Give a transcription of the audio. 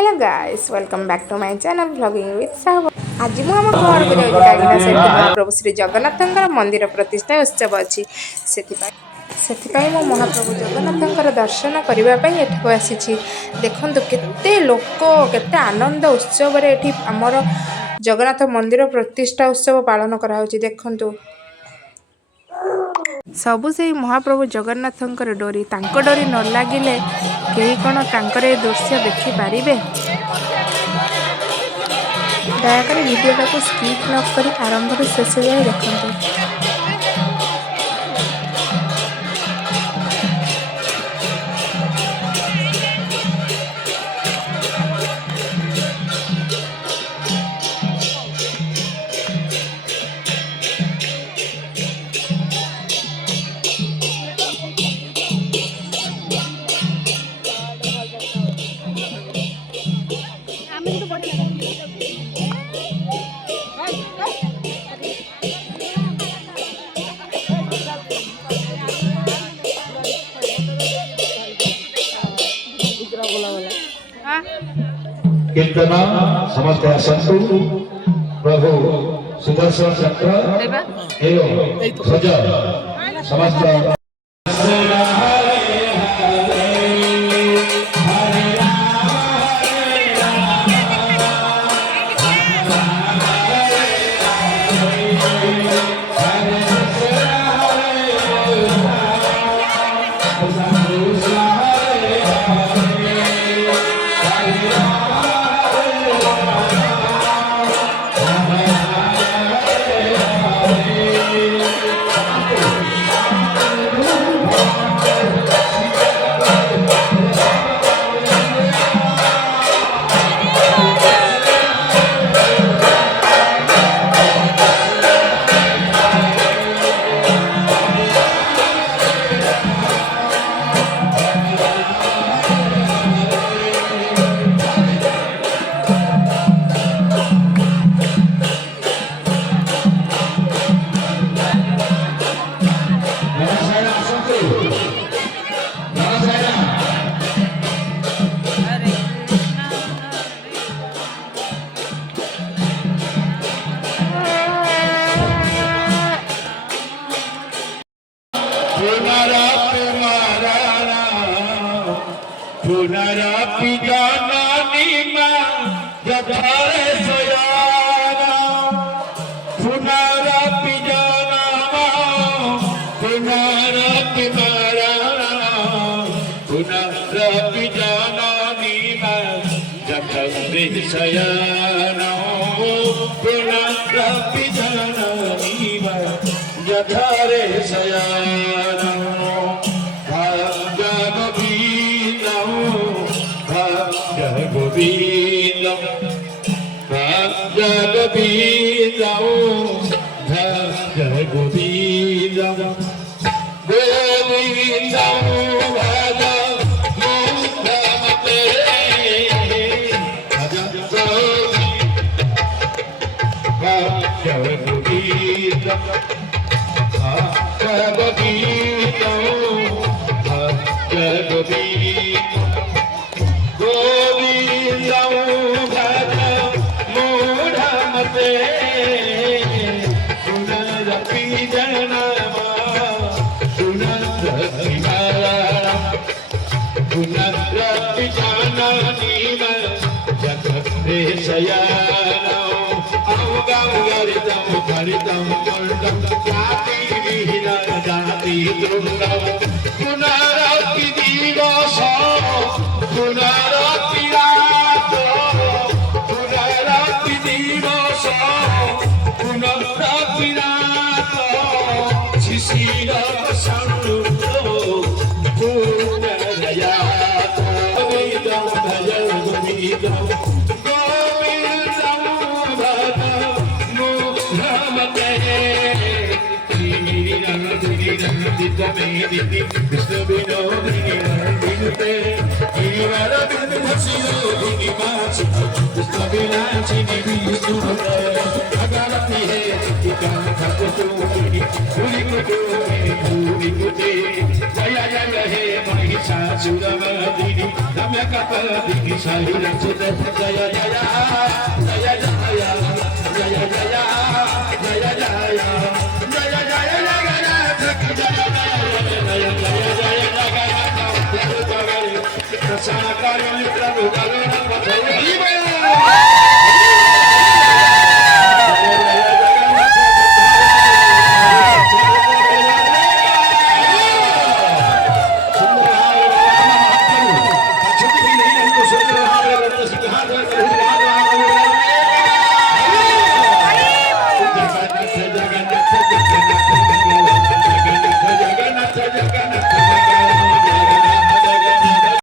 Hello guys welcome back to my channel vlogging with Sahab. आज मु हम घर को जाऊँ कहीं महाप्रभु श्री जगन्नाथ मंदिर प्रतिष्ठा उत्सव अच्छी से मो महाप्रभु जगन्नाथ दर्शन करने एठको आसी। देखु केते लोक केते आनंद उत्सव आमर जगन्नाथ मंदिर प्रतिष्ठा उत्सव पालन कराउछि। देखंतु सबु से महाप्रभु जगन्नाथ डोरी डोरी न लगिले कहीं कौन तांकर ए दृश्य देखिपारे। दयाकोरी वीडियोटा को स्किप न करी आरंभ शेष जाए देखते। कीर्तन समस्त आसंतु प्रभु सुदर्शन चक्र एवं ध्वजा समस्त पुनरपि जननी जठरे शयना पुनरपि जनम पुनरपि मरणा पुनरपि जननी जठरे शयना पुनरपि जननी जठरे शयना गोविंदम भज गोविंदम भज गोविंदम गोविंदम भज मुक्तमते भज गोविंदम भज गोविंदम भज गोविंदम पुनरपि जननी जठरे शयना अवगरितम भरितम कुंडम जाति विहीन जाति दुर्गम पुनरपि दिवस पुनरपि रात पुनरपि दिवस पुनरपि रात शिशिर सन्नुतो पुनरया गोविंदम भज गोविंदम गोविंदम भज मुक्तमते कृष्ण विनोदिनी विनुते गिरिवर बिंदुशिरोधिनी माची कृष्ण विलासिनी विष्णुते अगरति हे चित्तिका खतुतुमिनी भूरि गुटे जय जय हे महिषासुरमर्दिनी रम्यक दिखी साई रचते जय जय जय जय जय जय जय जय जय जय जय